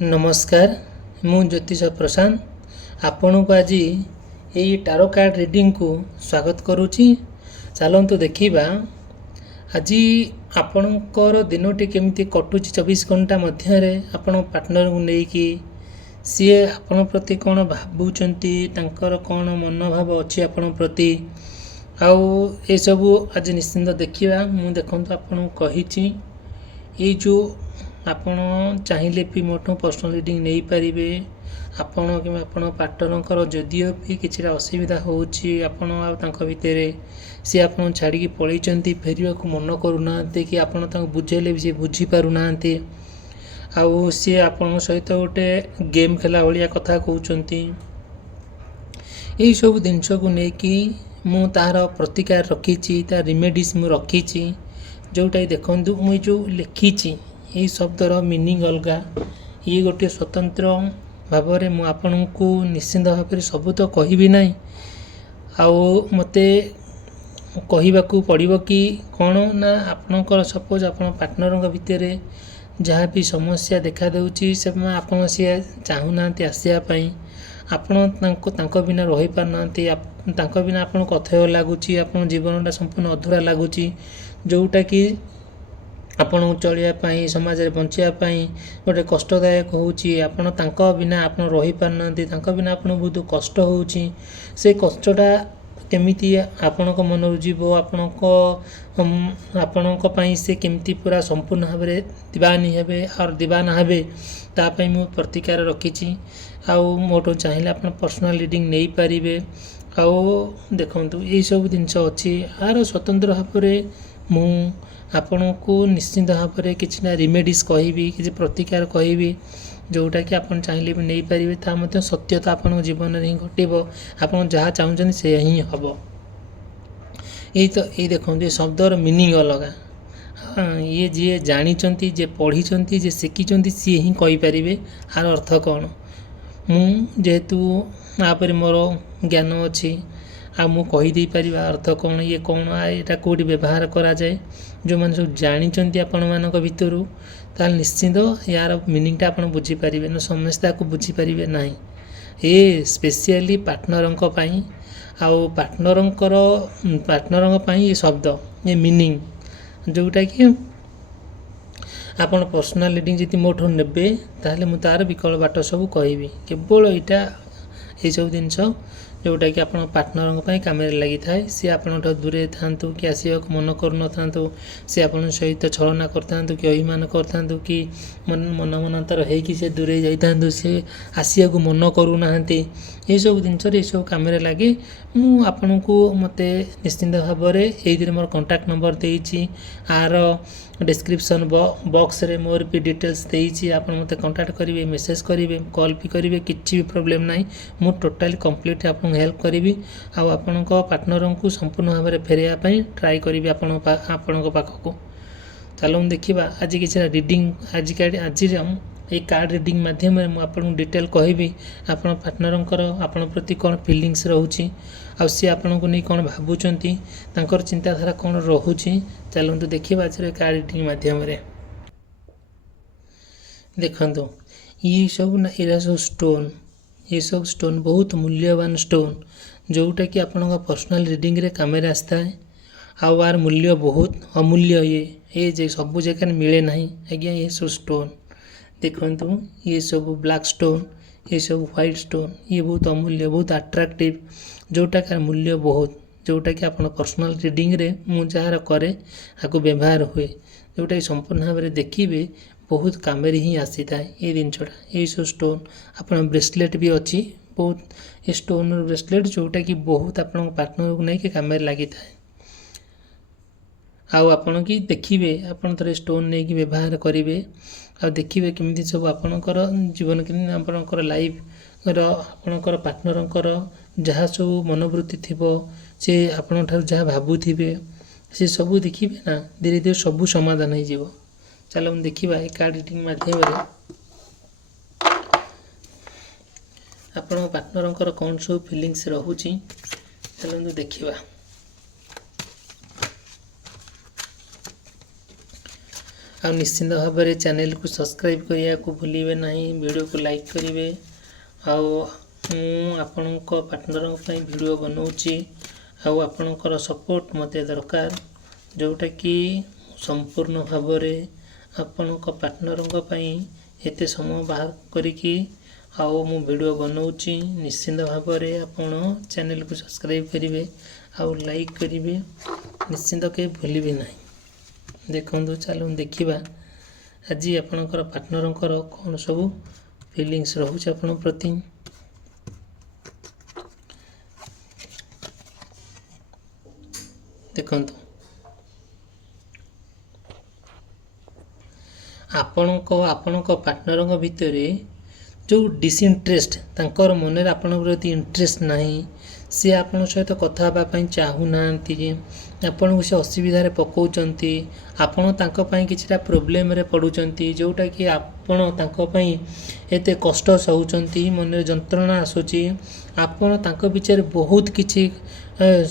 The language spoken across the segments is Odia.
नमस्कार मु ज्योतिष प्रशांत आपण को आज यही टारो कार्ड रीडिंग को स्वागत करुच्ची। चलतु देखा आज आपणकर दिनटी केमी कटुची 24 घंटा मध्य आपण पार्टनर को लेकिन सी आपण प्रति कौन भावुंट कौन मनोभाव अच्छी आपण प्रति आउ ये सबू आज निश्चिंत देखा मु देखु आपन कही ये जो आपण चाहिए भी मोटो पर्सनल रीडिंग नहीं पारे आपण कि आपण पार्टनर जदिओ भी किसी असुविधा होता भितर सी आप छाड़ी पलैंती फेर को मन करूना कि आपण बुझेले भी सी बुझीपारूना आउ सी आपण सहित गोटे गेम खेला भाया कथा कहते यही सब जिनस को लेकिन मु तार प्रतिकार रखी तार रिमेडीज मु रखी जोटा देखु मुझे जो लिखी यही शब्दर मीनिंग अलग ये गोटे स्वतंत्र भाव में मुझे आपण को निश्चिंत भाव में सबू तो कहबी ना आउ मते कहवाक पड़ो कि कौन ना आपणकर सपोज आप पार्टनर भितर जहाँ भी समस्या देखा दूची से आपन सी चाहूना आसवाई आपण बिना रही पारना बिना आपन कथय लगुच आप जीवनटा संपूर्ण अधूरा लगुच जोटा कि आपण चलियापाई समाज में बचापी गोटे कष्टदायक होना बिना आप रही पारना बिना आप बहुत कष्ट हो से कष्टटा केमिति आपण मन जीव आपण से केमती पूरा संपूर्ण भाव में दीवानी हे और दीवाना हे तापाई मु प्रतिकार रखी आउ मोटो चाहिए आप पर्सनल रीडिंग नहीं पारे आउ देखु ये सब जिनस अच्छी यार स्वतंत्र भाव में मु आपण को निश्चिंत भाव में किसी रिमेडीज कहबी किसी प्रतिकार कहबी जोटा कि आप चाहिए भी नहीं पारे ता सत्यता आप जीवन में ही घटब आप जहाँ चाहते से ही हम ये देखो ये शब्दर मीनिंग अलग ये जी जानी जे पढ़ी जे शिखी सी ही कहींपारे आर अर्थ कौन मुझेतु आप मोर ज्ञान अच्छी आ मु कहीदे पार अर्थ कौन ये कौन यहाँ कौटी व्यवहार करा जाए जो मैंने सब जानी आपण मान भितर ताल निश्चिंत यार मीनिंगटा आप बुझीपारे न समस्ते आपको बुझीपारे ना ये स्पेशली पार्टनर आउ पार्टनर ये शब्द ये मीनिंग जोटा कि आपन पर्सनल रीडिंग जी मोठू ने ताहले मु तार विकल्प बाट सब कहबी केवल यहाँ ये सब जिनस जोटा कि आप पार्टनर कम लगी थाए सी आप दूरे था कि आसवाक मन कर था सी आप सहित छलना कर कि अभिमान कर कि मन मनांतर हो दूरे जाता सी आसवाक मन करूना ये सब जिनस ये सब कम लगे मुझे को मत निश्चिंत भाव में ये मोर कंटाक्ट नंबर देती आर डिस्क्रिप्शन बॉक्स रे मोर भी डिटेल्स देती आप मत कंटाक्ट करेंगे मेसेज करेंगे कॉल भी करेंगे किसी भी प्रोब्लेम ना मु टोटाली कंप्लीट आप हेल्प करी आपण पार्टनर को संपूर्ण भाव में फेरवाई ट्राए करी आपण पाखक चलो देखा आज किसी रिडिंग आज ये कार्ड रिडिंग माध्यम मुझे डिटेल कहबी आप पार्टनर आपण प्रति कौन फिलिंग्स रोचे आ सी आपण को नहीं कौन भावुंट तांकर चिंताधारा कौन रोचे चलतु देखा आज कार्ड रिडिंग माध्यम देखो ये सब ना ये सब स्टोन ये सब स्टोन बहुत मूल्यवान स्टोन जोटा कि आपण पर्सनल रीडिंग रे काम आसता है आर मूल्य बहुत अमूल्य ये सब जगह मिले ना आज्ञा ये सब स्टोन देखु ये सब ब्लैक स्टोन ये सब व्हाइट स्टोन ये बहुत अमूल्य बहुत अट्रैक्टिव जोटा का मूल्य बहुत जोटा कि आप पर्सनल रीडिंग रे मु जार करे आपको व्यवहार हुए जोटा कि संपूर्ण भाव में देखिए बहुत कम ही आसी था ये जिनटा ये सब स्टोन आप ब्रेसलेट भी अच्छी बहुत ये स्टोन ब्रेसलेट जोटा कि बहुत आप पार्टनर को लेकिन कम लगी था आपण कि देखिए आपन थोड़े स्टोन नहीं कि व्यवहार करेंगे आ देखिए केमी सब आपणकर जीवन के आपणकर लाइफ आपणकर पार्टनर जहाँ सब मनोवृत्ति थी से आपण जहाँ भावुवे से सब देखिए ना धीरे धीरे सब समाधान हो चलो देखा ये कार्ड रीडिंग माध्यम आपण पार्टनर कौन सब फिलिंग्स रोचे चलो देखा ଆଉ ନିଶ୍ଚିନ୍ତ ଭାବରେ ଚ୍ୟାନେଲକୁ ସବସ୍କ୍ରାଇବ୍ କରିବାକୁ ଭୁଲିବେ ନାହିଁ, ଭିଡ଼ିଓକୁ ଲାଇକ୍ କରିବେ। ଆଉ ମୁଁ ଆପଣଙ୍କ ପାର୍ଟନରଙ୍କ ପାଇଁ ଭିଡ଼ିଓ ବନାଉଛି, ଆଉ ଆପଣଙ୍କର ସପୋର୍ଟ ମୋତେ ଦରକାର, ଯେଉଁଟାକି ସମ୍ପୂର୍ଣ୍ଣ ଭାବରେ ଆପଣଙ୍କ ପାର୍ଟନରଙ୍କ ପାଇଁ ଏତେ ସମୟ ବାହାର କରିକି ଆଉ ମୁଁ ଭିଡ଼ିଓ ବନାଉଛି। ନିଶ୍ଚିନ୍ତ ଭାବରେ ଆପଣ ଚ୍ୟାନେଲକୁ ସବସ୍କ୍ରାଇବ୍ କରିବେ ଆଉ ଲାଇକ୍ କରିବେ, ନିଶ୍ଚିନ୍ତ କେହି ଭୁଲିବେ ନାହିଁ। ଦେଖନ୍ତୁ, ଚାଲନ୍ତୁ ଦେଖିବା ଆଜି ଆପଣଙ୍କର ପାର୍ଟନରଙ୍କର କ'ଣ ସବୁ ଫିଲିଙ୍ଗସ୍ ରହୁଛି ଆପଣଙ୍କ ପ୍ରତି। ଦେଖନ୍ତୁ, ଆପଣଙ୍କ ପାର୍ଟନରଙ୍କ ଭିତରେ ଯେଉଁ ଡିସଇଣ୍ଟରେଷ୍ଟ, ତାଙ୍କର ମନରେ ଆପଣଙ୍କ ପ୍ରତି ଇଣ୍ଟରେଷ୍ଟ ନାହିଁ, ସେ ଆପଣଙ୍କ ସହିତ କଥା ହେବା ପାଇଁ ଚାହୁଁନାହାନ୍ତି, ଆପଣଙ୍କୁ ସେ ଅସୁବିଧାରେ ପକାଉଛନ୍ତି, ଆପଣ ତାଙ୍କ ପାଇଁ କିଛିଟା ପ୍ରୋବ୍ଲେମରେ ପଡ଼ୁଛନ୍ତି, ଯେଉଁଟାକି ଆପଣ ତାଙ୍କ ପାଇଁ ଏତେ କଷ୍ଟ ସହୁଛନ୍ତି, ମନରେ ଯନ୍ତ୍ରଣା ଆସୁଛି, ଆପଣ ତାଙ୍କ ପିଛରେ ବହୁତ କିଛି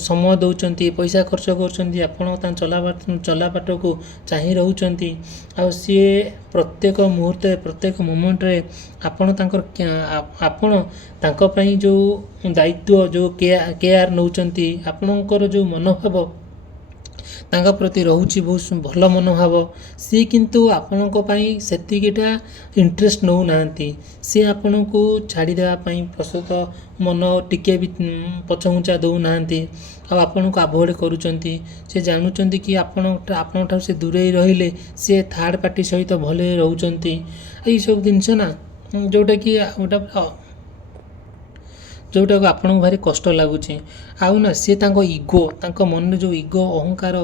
ସମୟ ଦେଉଛନ୍ତି, ପଇସା ଖର୍ଚ୍ଚ କରୁଛନ୍ତି, ଆପଣ ତାଙ୍କ ଚଲାବାଟକୁ ଚାହିଁ ରହୁଛନ୍ତି, ଆଉ ସିଏ ପ୍ରତ୍ୟେକ ମୁହୂର୍ତ୍ତରେ ପ୍ରତ୍ୟେକ ମୋମେଣ୍ଟରେ ଆପଣ ତାଙ୍କ ପାଇଁ ଯେଉଁ ଦାୟିତ୍ୱ, ଯେଉଁ କେୟାର ନେଉଛନ୍ତି, ଆପଣଙ୍କର ଯେଉଁ ମନୋଭାବ ତାଙ୍କ ପ୍ରତି ରହୁଛି ବହୁତ ଭଲ ମନୋଭାବ, ସିଏ କିନ୍ତୁ ଆପଣଙ୍କ ପାଇଁ ସେତିକିଟା ଇଣ୍ଟରେଷ୍ଟ ନେଉନାହାନ୍ତି। ସିଏ ଆପଣଙ୍କୁ ଛାଡ଼ିଦେବା ପାଇଁ ପ୍ରସ୍ତୁତ, ମନ ଟିକେ ବି ପଛଘୁଞ୍ଚା ଦେଉନାହାନ୍ତି, ଆଉ ଆପଣଙ୍କୁ ଆଭଏଡ଼ କରୁଛନ୍ତି। ସେ ଜାଣୁଛନ୍ତି କି ଆପଣଙ୍କଠାରୁ ସେ ଦୂରେଇ ରହିଲେ ସେ ଥାର୍ଡ଼ ପାର୍ଟି ସହିତ ଭଲରେ ରହୁଛନ୍ତି। ଏଇସବୁ ଜିନିଷ ନା, ଯେଉଁଟାକୁ ଆପଣଙ୍କୁ ଭାରି କଷ୍ଟ ଲାଗୁଛି। ଆଉ ନା, ସିଏ ତାଙ୍କ ମନରେ ଯେଉଁ ଇଗୋ ଅହଙ୍କାର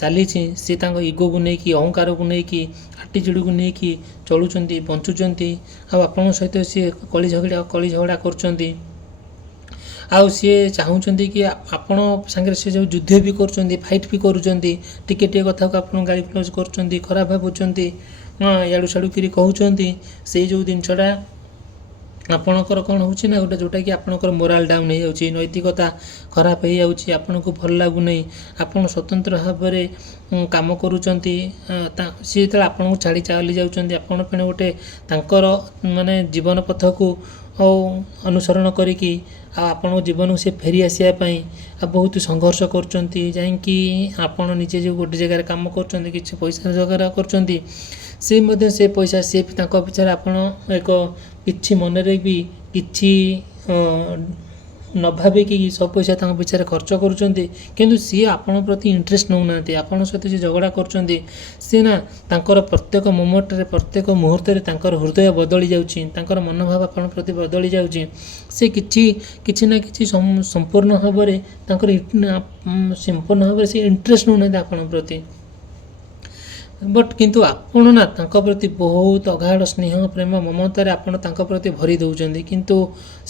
ଚାଲିଛି, ସିଏ ତାଙ୍କ ଇଗୋକୁ ନେଇକି, ଅହଙ୍କାରକୁ ନେଇକି, ଆଟିଚ୍ୟୁଡ଼କୁ ନେଇକି ଚଳୁଛନ୍ତି, ବଞ୍ଚୁଛନ୍ତି, ଆଉ ଆପଣଙ୍କ ସହିତ ସିଏ କଳି ଝଗଡ଼ା କରୁଛନ୍ତି। ଆଉ ସିଏ ଚାହୁଁଛନ୍ତି କି ଆପଣ ସାଙ୍ଗରେ ସେ ଯେଉଁ ଯୁଦ୍ଧ ବି କରୁଛନ୍ତି, ଫାଇଟ୍ ବି କରୁଛନ୍ତି, ଟିକେ କଥାକୁ ଆପଣ ଗାଳି ଗୁଲଜ କରୁଛନ୍ତି, ଖରାପ ଭାବୁଛନ୍ତି, ଇଆଡ଼ୁ ସିଆଡ଼ୁ କିରି କହୁଛନ୍ତି। ସେଇ ଯେଉଁ ଜିନିଷଟା ଆପଣଙ୍କର କ'ଣ ହେଉଛି ନା, ଯେଉଁଟାକି ଆପଣଙ୍କର ମୋରାଲ ଡାଉନ୍ ହେଇଯାଉଛି, ନୈତିକତା ଖରାପ ହେଇଯାଉଛି, ଆପଣଙ୍କୁ ଭଲ ଲାଗୁନାହିଁ, ଆପଣ ସ୍ୱତନ୍ତ୍ର ଭାବରେ କାମ କରୁଛନ୍ତି। ସିଏ ଯେତେବେଳେ ଆପଣଙ୍କୁ ଛାଡ଼ି ଚାଲି ଯାଉଛନ୍ତି, ଆପଣ ପୁଣି ଗୋଟେ ତାଙ୍କର ଜୀବନ ପଥକୁ ଅନୁସରଣ କରିକି ଆଉ ଆପଣଙ୍କ ଜୀବନକୁ ସେ ଫେରି ଆସିବା ପାଇଁ ଆଉ ବହୁତ ସଂଘର୍ଷ କରୁଛନ୍ତି। ଯାଇକି ଆପଣ ନିଜେ ଯେଉଁ ଗୋଟେ ଜାଗାରେ କାମ କରୁଛନ୍ତି, କିଛି ପଇସା ରୋଜଗାର କରୁଛନ୍ତି, ସେ ମଧ୍ୟ ସେ ପଇସା ସିଏ ତାଙ୍କ ପିଛାରେ ଆପଣ କିଛି ମନରେ ବି କିଛି ନ ଭାବିକି ସବୁ ପଇସା ତାଙ୍କ ପିଛାରେ ଖର୍ଚ୍ଚ କରୁଛନ୍ତି, କିନ୍ତୁ ସିଏ ଆପଣଙ୍କ ପ୍ରତି ଇଣ୍ଟରେଷ୍ଟ ନେଉନାହାନ୍ତି। ଆପଣଙ୍କ ସହିତ ଯିଏ ଝଗଡ଼ା କରୁଛନ୍ତି, ସିଏ ନା ତାଙ୍କର ପ୍ରତ୍ୟେକ ମୋମେଣ୍ଟରେ, ପ୍ରତ୍ୟେକ ମୁହୂର୍ତ୍ତରେ ତାଙ୍କର ହୃଦୟ ବଦଳି ଯାଉଛି, ତାଙ୍କର ମନୋଭାବ ଆପଣଙ୍କ ପ୍ରତି ବଦଳି ଯାଉଛି। ସେ କିଛି ନା କିଛି ସମ୍ପୂର୍ଣ୍ଣ ଭାବରେ ସେ ଇଣ୍ଟରେଷ୍ଟ ନେଉନାହାନ୍ତି ଆପଣଙ୍କ ପ୍ରତି। କିନ୍ତୁ ଆପଣ ନା ତାଙ୍କ ପ୍ରତି ବହୁତ ଅଗାଢ଼ ସ୍ନେହ, ପ୍ରେମ, ମମତାରେ ଆପଣ ତାଙ୍କ ପ୍ରତି ଭରି ଦେଉଛନ୍ତି, କିନ୍ତୁ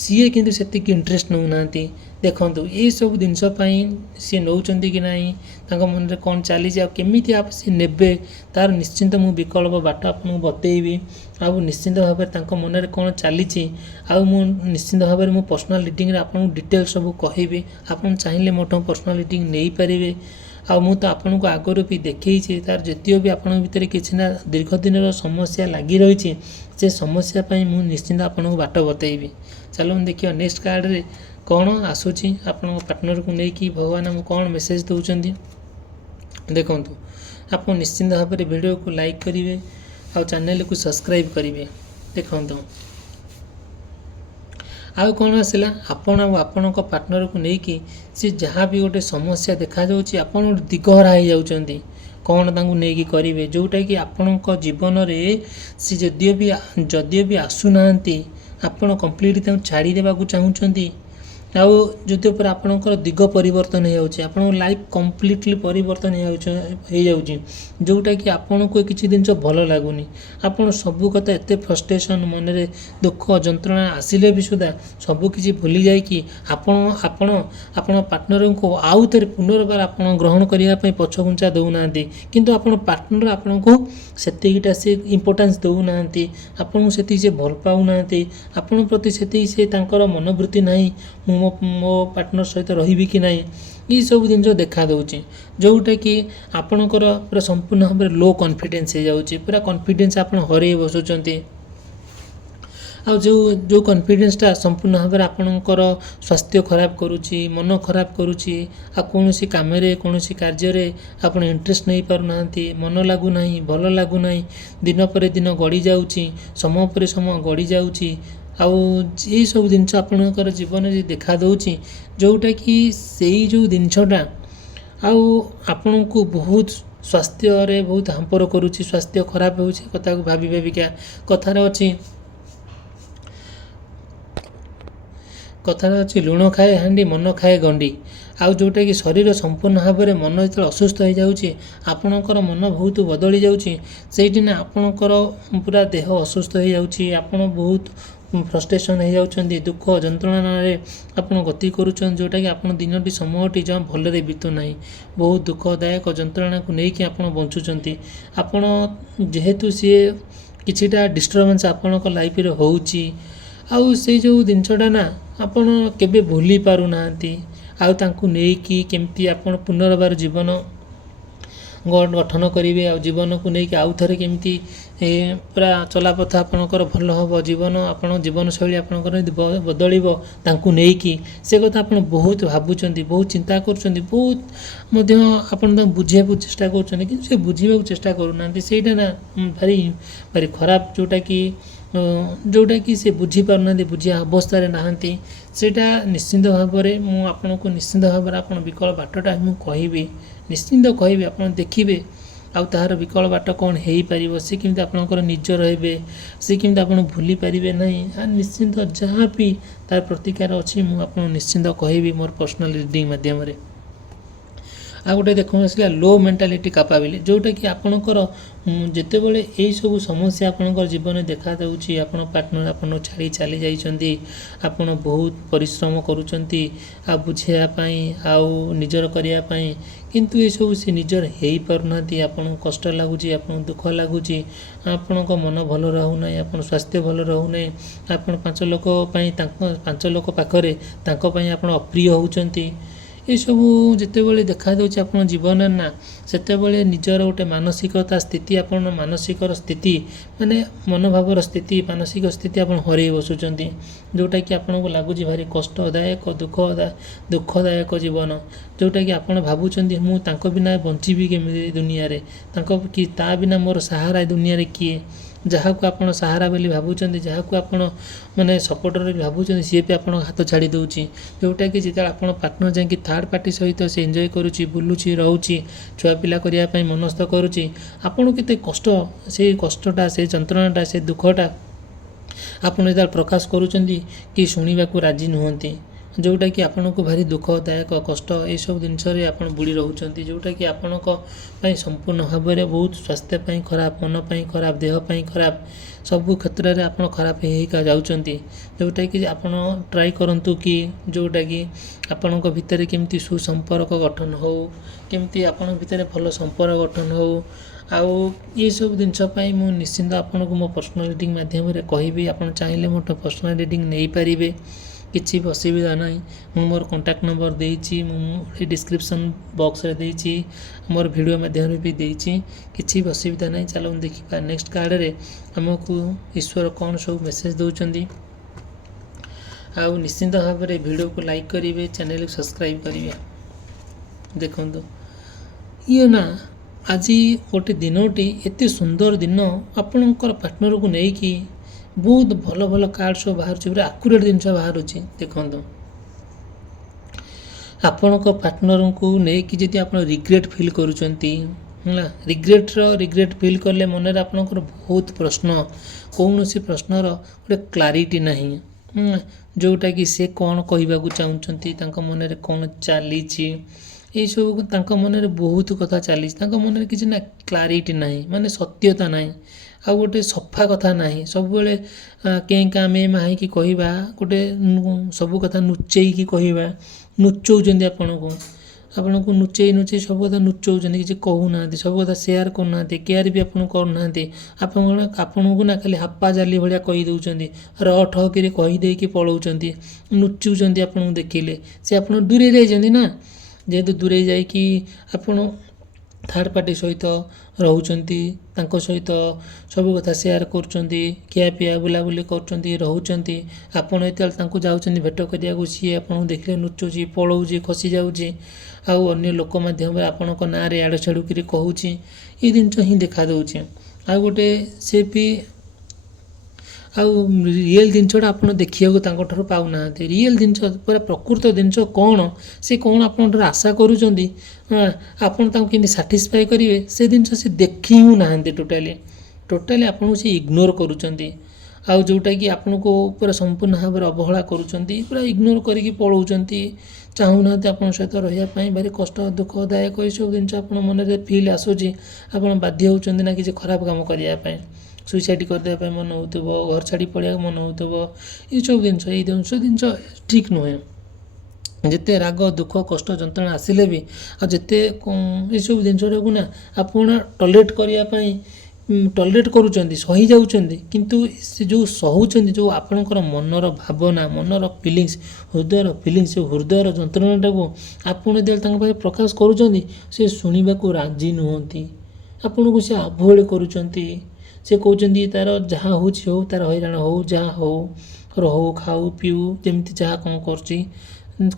ସିଏ ସେତିକି ଇଣ୍ଟରେଷ୍ଟ ନେଉନାହାନ୍ତି। ଦେଖନ୍ତୁ, ଏଇସବୁ ଜିନିଷ ପାଇଁ ସିଏ ନେଉଛନ୍ତି କି ନାହିଁ, ତାଙ୍କ ମନରେ କ'ଣ ଚାଲିଛି, ଆଉ କେମିତି ସିଏ ନେବେ, ତା'ର ନିଶ୍ଚିନ୍ତ ମୁଁ ବିକଳ୍ପ ବାଟ ଆପଣଙ୍କୁ ବତେଇବି। ଆଉ ନିଶ୍ଚିନ୍ତ ଭାବରେ ତାଙ୍କ ମନରେ କ'ଣ ଚାଲିଛି, ଆଉ ମୁଁ ନିଶ୍ଚିନ୍ତ ଭାବରେ ମୁଁ ପର୍ସନାଲ୍ ରିଡ଼ିଂରେ ଆପଣଙ୍କୁ ଡିଟେଲ୍ ସବୁ କହିବି। ଆପଣ ଚାହିଁଲେ ମୋଠୁ ପର୍ସନାଲ୍ ରିଡ଼ିଂ ନେଇପାରିବେ। ଆଉ ମୁଁ ତ ଆପଣଙ୍କୁ ଆଗରୁ ବି ଦେଖେଇଛି, ତା'ର ଯେତିକ ବି ଆପଣଙ୍କ ଭିତରେ କିଛି ନା ଦୀର୍ଘ ଦିନର ସମସ୍ୟା ଲାଗି ରହିଛି, ସେ ସମସ୍ୟା ପାଇଁ ମୁଁ ନିଶ୍ଚିନ୍ତ ଆପଣଙ୍କୁ ବାଟ ବତେଇବି। ଚାଲନ୍ତୁ ଦେଖିବା ନେକ୍ସଟ କାର୍ଡ଼ରେ କ'ଣ ଆସୁଛି, ଆପଣଙ୍କ ପାର୍ଟନରକୁ ନେଇକି ଭଗବାନ ଆମକୁ କ'ଣ ମେସେଜ୍ ଦେଉଛନ୍ତି। ଦେଖନ୍ତୁ, ଆପଣ ନିଶ୍ଚିନ୍ତ ଭାବରେ ଭିଡ଼ିଓକୁ ଲାଇକ୍ କରିବେ ଆଉ ଚ୍ୟାନେଲକୁ ସବସ୍କ୍ରାଇବ୍ କରିବେ। ଦେଖନ୍ତୁ, ଆଉ କ'ଣ ଆସିଲା, ଆପଣ ଆଉ ଆପଣଙ୍କ ପାର୍ଟନରକୁ ନେଇକି ସେ ଯାହା ବି ଗୋଟେ ସମସ୍ୟା ଦେଖାଯାଉଛି, ଆପଣ ଗୋଟେ ଦିଗହରା ହେଇଯାଉଛନ୍ତି, କ'ଣ ତାଙ୍କୁ ନେଇକି କରିବେ, ଯେଉଁଟାକି ଆପଣଙ୍କ ଜୀବନରେ ସେ ଯଦିଓ ବି ଆସୁନାହାନ୍ତି, ଆପଣ କମ୍ପ୍ଲିଟ୍ ତାଙ୍କୁ ଛାଡ଼ି ଦେବାକୁ ଚାହୁଁଛନ୍ତି। ଆଉ ଯଦି ଉପରେ ଆପଣଙ୍କର ଦିଗ ପରିବର୍ତ୍ତନ ହେଇଯାଉଛି, ଆପଣଙ୍କ ଲାଇଫ୍ କମ୍ପ୍ଲିଟଲି ପରିବର୍ତ୍ତନ ହେଇଯାଉଛି, ଯେଉଁଟାକି ଆପଣଙ୍କୁ କିଛି ଜିନିଷ ଭଲ ଲାଗୁନି, ଆପଣ ସବୁ କଥା ଏତେ ଫ୍ରଷ୍ଟ୍ରେସନ୍, ମନରେ ଦୁଃଖ ଯନ୍ତ୍ରଣା ଆସିଲେ ବି ସୁଦ୍ଧା ସବୁକିଛି ଭୁଲି ଯାଇକି ଆପଣ ପାର୍ଟନରଙ୍କୁ ଆଉ ଥରେ ପୁନର୍ବାର ଆପଣ ଗ୍ରହଣ କରିବା ପାଇଁ ପଛଘୁଞ୍ଚା ଦେଉନାହାନ୍ତି, କିନ୍ତୁ ଆପଣ ପାର୍ଟନର ଆପଣଙ୍କୁ ସେତିକିଟା ସେ ଇମ୍ପୋର୍ଟାନ୍ସ ଦେଉନାହାନ୍ତି, ଆପଣଙ୍କୁ ସେତିକି ସେ ଭଲ ପାଉନାହାନ୍ତି, ଆପଣଙ୍କ ପ୍ରତି ସେତିକି ସେ ତାଙ୍କର ମନୋବୃତ୍ତି ନାହିଁ, ମୁଁ ମୋ ପାର୍ଟନର ସହିତ ରହିବି କି ନାହିଁ। ଏଇସବୁ ଜିନିଷ ଦେଖାଦେଉଛି, ଯେଉଁଟାକି ଆପଣଙ୍କର ପୁରା ସମ୍ପୂର୍ଣ୍ଣ ଭାବରେ ଲୋ କନଫିଡେନ୍ସ ହେଇଯାଉଛି, ପୁରା କନଫିଡେନ୍ସ ଆପଣ ହରେଇ ବସୁଛନ୍ତି। ଆଉ ଯେଉଁ କନଫିଡେନ୍ସଟା ସମ୍ପୂର୍ଣ୍ଣ ଭାବରେ ଆପଣଙ୍କର ସ୍ୱାସ୍ଥ୍ୟ ଖରାପ କରୁଛି, ମନ ଖରାପ କରୁଛି। ଆଉ କୌଣସି କାମରେ କୌଣସି କାର୍ଯ୍ୟରେ ଆପଣ ଇଣ୍ଟରେଷ୍ଟ ନେଇପାରୁନାହାନ୍ତି, ମନ ଲାଗୁନାହିଁ, ଭଲ ଲାଗୁନାହିଁ। ଦିନ ପରେ ଦିନ ଗଡ଼ିଯାଉଛି, ସମୟ ପରେ ସମୟ ଗଡ଼ିଯାଉଛି। ଆଉ ଏଇସବୁ ଜିନିଷ ଆପଣଙ୍କର ଜୀବନରେ ଦେଖାଦେଉଛି, ଯେଉଁଟାକି ସେଇ ଯେଉଁ ଜିନିଷଟା ଆଉ ଆପଣଙ୍କୁ ବହୁତ ସ୍ୱାସ୍ଥ୍ୟରେ ବହୁତ ହାମ୍ପର କରୁଛି, ସ୍ୱାସ୍ଥ୍ୟ ଖରାପ ହେଉଛି। କଥାକୁ ଭାବି ଭାବିକା କଥାରେ ଅଛି ଲୁଣ ଖାଏ ହାଣ୍ଡି ମନ ଖାଏ ଗଣ୍ଡି। ଆଉ ଯେଉଁଟାକି ଶରୀର ସମ୍ପୂର୍ଣ୍ଣ ଭାବରେ ମନ ଯେତେବେଳେ ଅସୁସ୍ଥ ହୋଇଯାଉଛି, ଆପଣଙ୍କର ମନ ବହୁତ ବଦଳି ଯାଉଛି, ସେଇଠି ନା ଆପଣଙ୍କର ପୁରା ଦେହ ଅସୁସ୍ଥ ହୋଇଯାଉଛି। ଆପଣ ବହୁତ ଫ୍ରଷ୍ଟ୍ରେସନ୍ ହୋଇଯାଉଛନ୍ତି, ଦୁଃଖ ଯନ୍ତ୍ରଣାରେ ଆପଣ ଗତି କରୁଛନ୍ତି, ଯେଉଁଟାକି ଆପଣ ଦିନଟି ସମୟଟି ଜମା ଭଲରେ ବିତୁନାହିଁ। ବହୁତ ଦୁଃଖଦାୟକ ଯନ୍ତ୍ରଣାକୁ ନେଇକି ଆପଣ ବଞ୍ଚୁଛନ୍ତି। ଆପଣ ଯେହେତୁ ସିଏ କିଛିଟା ଡିଷ୍ଟର୍ବାନ୍ସ ଆପଣଙ୍କ ଲାଇଫରେ ହେଉଛି, ଆଉ ସେଇ ଯେଉଁ ଜିନିଷଟା ନା ଆପଣ କେବେ ଭୁଲି ପାରୁନାହାନ୍ତି। ଆଉ ତାଙ୍କୁ ନେଇକି କେମିତି ଆପଣ ପୁନର୍ବାର ଜୀବନ ଗଠନ କରିବେ, ଆଉ ଜୀବନକୁ ନେଇକି ଆଉ ଥରେ କେମିତି ପୁରା ଚଲାପଥ ଆପଣଙ୍କର ଭଲ ହେବ, ଆପଣଙ୍କ ଜୀବନଶୈଳୀ ଆପଣଙ୍କର ବଦଳିବ ତାଙ୍କୁ ନେଇକି, ସେ କଥା ଆପଣ ବହୁତ ଭାବୁଛନ୍ତି, ବହୁତ ଚିନ୍ତା କରୁଛନ୍ତି, ବହୁତ ମଧ୍ୟ ଆପଣ ତାଙ୍କୁ ବୁଝିବାକୁ ଚେଷ୍ଟା କରୁଛନ୍ତି, କିନ୍ତୁ ସେ ବୁଝିବାକୁ ଚେଷ୍ଟା କରୁନାହାନ୍ତି। ସେଇଟା ନା ଭାରି ଖରାପ, ଯେଉଁଟାକି ସେ ବୁଝିପାରୁନାହାନ୍ତି, ବୁଝିବା ଅବସ୍ଥାରେ ନାହାନ୍ତି। ସେଇଟା ନିଶ୍ଚିନ୍ତ ଭାବରେ ମୁଁ ଆପଣଙ୍କୁ ନିଶ୍ଚିନ୍ତ ଭାବରେ ଆପଣ ବିକଳ ବାଟଟା ମୁଁ କହିବି, ନିଶ୍ଚିନ୍ତ କହିବି। ଆପଣ ଦେଖିବେ ଆଉ ତାହାର ବିକଳ ବାଟ କ'ଣ ହେଇପାରିବ, ସେ କେମିତି ଆପଣଙ୍କର ନିଜର ହେବେ, ସେ କେମିତି ଆପଣ ଭୁଲି ପାରିବେ ନାହିଁ। ଆଉ ନିଶ୍ଚିନ୍ତ ଯାହା ବି ତାର ପ୍ରତିକାର ଅଛି ମୁଁ ଆପଣଙ୍କୁ ନିଶ୍ଚିନ୍ତ କହିବି ମୋର ପର୍ସନାଲ ରିଡ଼ିଂ ମାଧ୍ୟମରେ। ଆଉ ଗୋଟେ ଦେଖନ୍ତୁ ଆସିଲା ଲୋ ମେଣ୍ଟାଲିଟି କାପାବିଲିଟି, ଯେଉଁଟାକି ଆପଣଙ୍କର ଯେତେବେଳେ ଏଇସବୁ ସମସ୍ୟା ଆପଣଙ୍କର ଜୀବନରେ ଦେଖାଦେଉଛି, ଆପଣ ପାର୍ଟନର ଆପଣଙ୍କୁ ଛାଡ଼ି ଚାଲି ଯାଇଛନ୍ତି, ଆପଣ ବହୁତ ପରିଶ୍ରମ କରୁଛନ୍ତି ଆଉ ବୁଝେଇବା ପାଇଁ ଆଉ ନିଜର କରିବା ପାଇଁ, କିନ୍ତୁ ଏସବୁ ସେ ନିଜର ହେଇପାରୁନାହାନ୍ତି। ଆପଣଙ୍କୁ କଷ୍ଟ ଲାଗୁଛି, ଆପଣଙ୍କୁ ଦୁଃଖ ଲାଗୁଛି, ଆପଣଙ୍କ ମନ ଭଲ ରହୁନାହିଁ, ଆପଣ ସ୍ୱାସ୍ଥ୍ୟ ଭଲ ରହୁନାହିଁ, ଆପଣ ପାଞ୍ଚ ଲୋକ ପାଖରେ ତାଙ୍କ ପାଇଁ ଆପଣ ଅପ୍ରିୟ ହେଉଛନ୍ତି। ଏସବୁ ଯେତେବେଳେ ଦେଖାଦେଉଛି ଆପଣଙ୍କ ଜୀବନରେ ନା, ସେତେବେଳେ ନିଜର ଗୋଟେ ମାନସିକତା ସ୍ଥିତି, ଆପଣଙ୍କ ମାନସିକର ସ୍ଥିତି ମାନେ ମନୋଭାବର ସ୍ଥିତି, ମାନସିକ ସ୍ଥିତି ଆପଣ ହରେଇ ବସୁଛନ୍ତି, ଯେଉଁଟାକି ଆପଣଙ୍କୁ ଲାଗୁଛି ଭାରି କଷ୍ଟଦାୟକ ଦୁଃଖଦାୟକ ଜୀବନ। ଯେଉଁଟାକି ଆପଣ ଭାବୁଛନ୍ତି ମୁଁ ତାଙ୍କ ବିନା ବଞ୍ଚିବି କେମିତି ଦୁନିଆରେ, ତା ବିନା ମୋର ସାହାରା ଦୁନିଆରେ କିଏ। ଯାହାକୁ ଆପଣ ସାହାରା ବୋଲି ଭାବୁଛନ୍ତି, ଯାହାକୁ ଆପଣ ମାନେ ସପୋର୍ଟର ଭାବୁଛନ୍ତି, ସିଏ ବି ଆପଣଙ୍କ ହାତ ଛାଡ଼ି ଦେଉଛି। ଯେଉଁଟାକି ଯେତେବେଳେ ଆପଣ ପାର୍ଟନର ଯାଇକି ଥାର୍ଡ଼ ପାର୍ଟି ସହିତ ସେ ଏନ୍ଜୟ କରୁଛି, ବୁଲୁଛି, ରହୁଛି, ଛୁଆପିଲା କରିବା ପାଇଁ ମନସ୍ଥ କରୁଛି, ଆପଣ କେତେ କଷ୍ଟ, ସେଇ କଷ୍ଟଟା, ସେଇ ଯନ୍ତ୍ରଣାଟା, ସେ ଦୁଃଖଟା ଆପଣ ଯେତେବେଳେ ପ୍ରକାଶ କରୁଛନ୍ତି କି ଶୁଣିବାକୁ ରାଜି ନୁହନ୍ତି, ଯେଉଁଟାକି ଆପଣଙ୍କୁ ଭାରି ଦୁଃଖଦାୟକ କଷ୍ଟ, ଏସବୁ ଜିନିଷରେ ଆପଣ ବୁଡ଼ି ରହୁଛନ୍ତି, ଯେଉଁଟାକି ଆପଣଙ୍କ ପାଇଁ ସମ୍ପୂର୍ଣ୍ଣ ଭାବରେ ବହୁତ ସ୍ୱାସ୍ଥ୍ୟ ପାଇଁ ଖରାପ, ମନ ପାଇଁ ଖରାପ, ଦେହ ପାଇଁ ଖରାପ, ସବୁ କ୍ଷେତ୍ରରେ ଆପଣ ଖରାପ ହେଇକା ଯାଉଛନ୍ତି। ଯେଉଁଟାକି ଆପଣ ଟ୍ରାଏ କରନ୍ତୁ କି ଯେଉଁଟାକି ଆପଣଙ୍କ ଭିତରେ କେମିତି ସୁସମ୍ପର୍କ ଗଠନ ହେଉ, କେମିତି ଆପଣଙ୍କ ଭିତରେ ଭଲ ସମ୍ପର୍କ ଗଠନ ହେଉ। ଆଉ ଏସବୁ ଜିନିଷ ପାଇଁ ମୁଁ ନିଶ୍ଚିନ୍ତ ଆପଣଙ୍କୁ ମୋ ପର୍ସନାଲ ରିଡ଼ିଂ ମାଧ୍ୟମରେ କହିବି। ଆପଣ ଚାହିଁଲେ ମୋ ପର୍ସନାଲ ରିଡ଼ିଂ ନେଇପାରିବେ, କିଛି ବି ଅସୁବିଧା ନାହିଁ। ମୁଁ ମୋର କଣ୍ଟାକ୍ଟ ନମ୍ବର ଦେଇଛି, ମୁଁ ଏ ଡିସ୍କ୍ରିପ୍ସନ୍ ବକ୍ସରେ ଦେଇଛି, ମୋର ଭିଡ଼ିଓ ମାଧ୍ୟମରେ ବି ଦେଇଛି, କିଛି ବି ଅସୁବିଧା ନାହିଁ। ଚାଲନ୍ତୁ ଦେଖିବା ନେକ୍ସଟ କାର୍ଡ଼ରେ ଆମକୁ ଈଶ୍ୱର କ'ଣ ସବୁ ମେସେଜ ଦେଉଛନ୍ତି। ଆଉ ନିଶ୍ଚିନ୍ତ ଭାବରେ ଭିଡ଼ିଓକୁ ଲାଇକ୍ କରିବେ, ଚ୍ୟାନେଲକୁ ସବସ୍କ୍ରାଇବ୍ କରିବେ। ଦେଖନ୍ତୁ ନା ଆଜି ଗୋଟେ ଦିନଟି ଏତେ ସୁନ୍ଦର ଦିନ, ଆପଣଙ୍କର ପାର୍ଟନରକୁ ନେଇକି ବହୁତ ଭଲ ଭଲ କାର୍ଡ଼ ସବୁ ବାହାରୁଛି, ପୁରା ଆକୁରେଟ୍ ଜିନିଷ ବାହାରୁଛି। ଦେଖନ୍ତୁ ଆପଣଙ୍କ ପାର୍ଟନରଙ୍କୁ ନେଇକି ଯଦି ଆପଣ ରିଗ୍ରେଟ୍ ଫିଲ୍ କରୁଛନ୍ତି ହେଲା, ରିଗ୍ରେଟ୍ ଫିଲ୍ କଲେ ମନରେ ଆପଣଙ୍କର ବହୁତ ପ୍ରଶ୍ନ, କୌଣସି ପ୍ରଶ୍ନର ଗୋଟେ କ୍ଲାରିଟି ନାହିଁ, ଯେଉଁଟାକି ସେ କ'ଣ କହିବାକୁ ଚାହୁଁଛନ୍ତି, ତାଙ୍କ ମନରେ କ'ଣ ଚାଲିଛି, ଏଇସବୁ ତାଙ୍କ ମନରେ ବହୁତ କଥା ଚାଲିଛି, ତାଙ୍କ ମନରେ କିଛି ନା କ୍ଲାରିଟି ନାହିଁ, ମାନେ ସତ୍ୟତା ନାହିଁ, ଆଉ ଗୋଟେ ସଫା କଥା ନାହିଁ। ସବୁବେଳେ କେଁ କାଁ ମେ ମା ହେଇକି କହିବା, ଗୋଟେ ସବୁ କଥା ନୁଚେଇକି କହିବା, ନୁଚଉଛନ୍ତି ଆପଣଙ୍କୁ ନୁଚେଇ ସବୁ କଥା ନୁଚଉଛନ୍ତି, କିଛି କହୁନାହାନ୍ତି, ସବୁ କଥା ସେୟାର କରୁନାହାନ୍ତି, କେୟାର ବି ଆପଣଙ୍କୁ କରୁନାହାନ୍ତି। ଆପଣଙ୍କୁ ନା ଖାଲି ହାପା ଜାଲି ଭଳିଆ କହିଦେଉଛନ୍ତି, ଠ କିରି କହିଦେଇକି ପଳାଉଛନ୍ତି, ନୁଚୁଛନ୍ତି ଆପଣଙ୍କୁ ଦେଖିଲେ, ସେ ଆପଣ ଦୂରେଇ ଯାଇଛନ୍ତି ନା। ଯେହେତୁ ଦୂରେଇ ଯାଇକି ଆପଣ ଥାର୍ଡ଼ ପାର୍ଟି ସହିତ ରହୁଛନ୍ତି, ତାଙ୍କ ସହିତ ସବୁ କଥା ସେୟାର କରୁଛନ୍ତି, ଖିଆପିଆ ବୁଲାବୁଲି କରୁଛନ୍ତି, ରହୁଛନ୍ତି। ଆପଣ ଯେତେବେଳେ ତାଙ୍କୁ ଯାଉଛନ୍ତି ଭେଟ କରିବାକୁ, ସିଏ ଆପଣଙ୍କୁ ଦେଖିଲେ ନୁଚୁଛି, ପଳାଉଛି, ଖସି ଯାଉଛି, ଆଉ ଅନ୍ୟ ଲୋକ ମାଧ୍ୟମରେ ଆପଣଙ୍କ ନାଁରେ ଆଡ଼ୁ ସାଡ଼ୁ କରି କହୁଛି। ଏ ଜିନିଷ ହିଁ ଦେଖାଦେଉଛି। ଆଉ ଗୋଟେ ସେ ବି ଆଉ ରିଏଲ୍ ଜିନିଷଟା ଆପଣ ଦେଖିବାକୁ ତାଙ୍କଠାରୁ ପାଉନାହାନ୍ତି। ରିଏଲ୍ ଜିନିଷ ପୁରା ପ୍ରକୃତ ଜିନିଷ କ'ଣ, ସେ କ'ଣ ଆପଣଙ୍କଠାରୁ ଆଶା କରୁଛନ୍ତି, ଆପଣ ତାଙ୍କୁ କେମିତି ସାଟିସ୍ଫାଏ କରିବେ, ସେ ଜିନିଷ ସେ ଦେଖି ହିଁ ନାହାନ୍ତି। ଟୋଟାଲି ଆପଣଙ୍କୁ ସେ ଇଗ୍ନୋର କରୁଛନ୍ତି। ଆଉ ଯେଉଁଟାକି ଆପଣଙ୍କୁ ପୁରା ସମ୍ପୂର୍ଣ୍ଣ ଭାବରେ ଅବହେଳା କରୁଛନ୍ତି, ପୁରା ଇଗ୍ନୋର କରିକି ପଳାଉଛନ୍ତି, ଚାହୁଁନାହାନ୍ତି ଆପଣଙ୍କ ସହିତ ରହିବା ପାଇଁ। ଭାରି କଷ୍ଟ ଦୁଃଖଦାୟକ ଏସବୁ ଜିନିଷ ଆପଣ ମନରେ ଫିଲ୍ ଆସୁଛି। ଆପଣ ବାଧ୍ୟ ହେଉଛନ୍ତି ନା କିଛି ଖରାପ କାମ କରିବା ପାଇଁ, ସୁଇସାଇଡ଼ କରିଦେବା ପାଇଁ ମନ ହେଉଥିବ, ଘର ଛାଡ଼ି ପଳାଇବାକୁ ମନ ହେଉଥିବ। ଏଇସବୁ ଜିନିଷ ଠିକ୍ ନୁହେଁ। ଯେତେ ରାଗ ଦୁଃଖ କଷ୍ଟ ଯନ୍ତ୍ରଣା ଆସିଲେ ବି, ଆଉ ଯେତେ ଏସବୁ ଜିନିଷଟାକୁ ନା ଆପଣ ଟଲରେଟ୍ କରିବା ପାଇଁ ଟଲରେଟ୍ କରୁଛନ୍ତି, ସହିଯାଉଛନ୍ତି, କିନ୍ତୁ ସେ ଯେଉଁ ସହୁଛନ୍ତି, ଯେଉଁ ଆପଣଙ୍କର ମନର ଭାବନା, ମନର ଫିଲିଙ୍ଗସ୍, ହୃଦୟର ଫିଲିଙ୍ଗସ୍, ଯେଉଁ ହୃଦୟର ଯନ୍ତ୍ରଣାଟାକୁ ଆପଣ ଯେତେବେଳେ ତାଙ୍କ ପାଖରେ ପ୍ରକାଶ କରୁଛନ୍ତି, ସେ ଶୁଣିବାକୁ ରାଜି ନୁହନ୍ତି। ଆପଣଙ୍କୁ ସେ ଆଭଏଡ଼ କରୁଛନ୍ତି। ସେ କହୁଛନ୍ତି ତା'ର ଯାହା ହେଉଛି ହଉ, ତା'ର ହଇରାଣ ହଉ, ଯାହା ହଉ ରହୁ, ଖାଉ ପିଉ, ଯେମିତି ଯାହା କ'ଣ କରୁଛି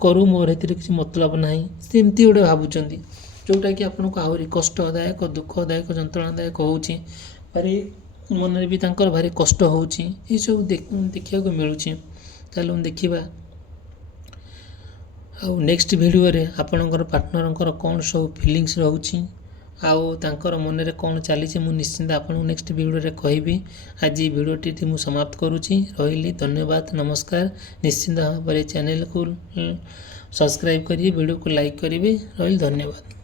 କରୁ, ମୋର ଏଥିରେ କିଛି ମତଲବ ନାହିଁ, ସେମିତି ଗୋଟେ ଭାବୁଛନ୍ତି। ଯେଉଁଟାକି ଆପଣଙ୍କୁ ଆହୁରି କଷ୍ଟଦାୟକ, ଦୁଃଖଦାୟକ, ଯନ୍ତ୍ରଣାଦାୟକ ହେଉଛି। ଭାରି ମନରେ ବି ତାଙ୍କର ଭାରି କଷ୍ଟ ହେଉଛି। ଏସବୁ ଦେଖିବାକୁ ମିଳୁଛି। ଚାଲନ୍ତୁ ଦେଖିବା ଆଉ ନେକ୍ସଟ ଭିଡ଼ିଓରେ ଆପଣଙ୍କର ପାର୍ଟନରଙ୍କର କ'ଣ ସବୁ ଫିଲିଙ୍ଗସ୍ ରହୁଛି, ଆଉ ତାଙ୍କର ମନରେ କ'ଣ ଚାଲିଛି, ମୁଁ ନିଶ୍ଚିନ୍ତ ଆପଣଙ୍କୁ ନେକ୍ସଟ ଭିଡ଼ିଓରେ କହିବି। ଆଜି ଭିଡ଼ିଓଟି ମୁଁ ସମାପ୍ତ କରୁଛି। ରହିଲି, ଧନ୍ୟବାଦ, ନମସ୍କାର। ନିଶ୍ଚିନ୍ତ ଭାବରେ ଚ୍ୟାନେଲକୁ ସବସ୍କ୍ରାଇବ୍ କରିବେ, ଭିଡ଼ିଓକୁ ଲାଇକ୍ କରିବେ। ରହିଲି, ଧନ୍ୟବାଦ।